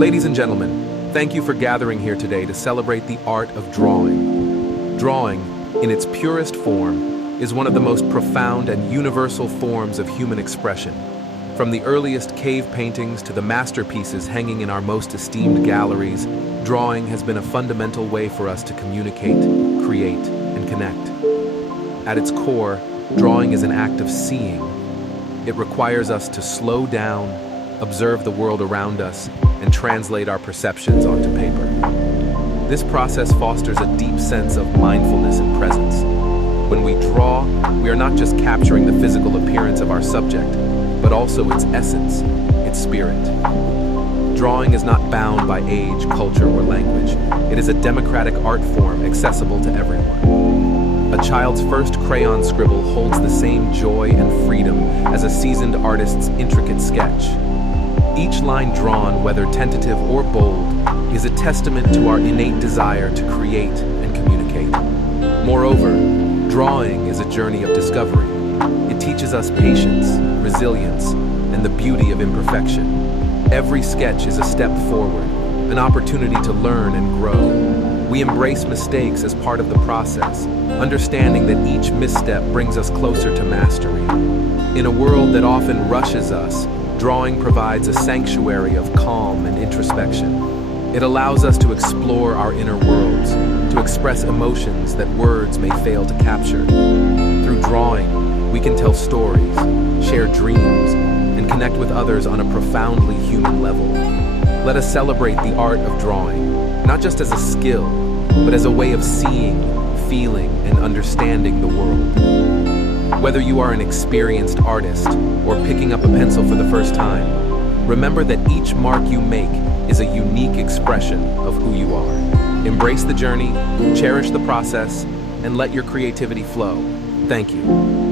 Ladies and gentlemen, thank you for gathering here today to celebrate the art of drawing. Drawing, in its purest form, is one of the most profound and universal forms of human expression. From the earliest cave paintings to the masterpieces hanging in our most esteemed galleries, drawing has been a fundamental way for us to communicate, create, and connect. At its core, drawing is an act of seeing. It requires us to slow down, observe the world around us, and translate our perceptions onto paper. This process fosters a deep sense of mindfulness and presence. When we draw, we are not just capturing the physical appearance of our subject, but also its essence, its spirit. Drawing is not bound by age, culture, or language. It is a democratic art form accessible to everyone. A child's first crayon scribble holds the same joy and freedom as a seasoned artist's intricate sketch. Each line drawn, whether tentative or bold, is a testament to our innate desire to create and communicate. Moreover, drawing is a journey of discovery. It teaches us patience, resilience, and the beauty of imperfection. Every sketch is a step forward, an opportunity to learn and grow. We embrace mistakes as part of the process, understanding that each misstep brings us closer to mastery. In a world that often rushes us, drawing provides a sanctuary of calm and introspection. It allows us to explore our inner worlds, to express emotions that words may fail to capture. Through drawing, we can tell stories, share dreams, and connect with others on a profoundly human level. Let us celebrate the art of drawing, not just as a skill, but as a way of seeing, feeling, and understanding the world. Whether you are an experienced artist or picking up a pencil for the first time, remember that each mark you make is a unique expression of who you are. Embrace the journey, cherish the process, and let your creativity flow. Thank you.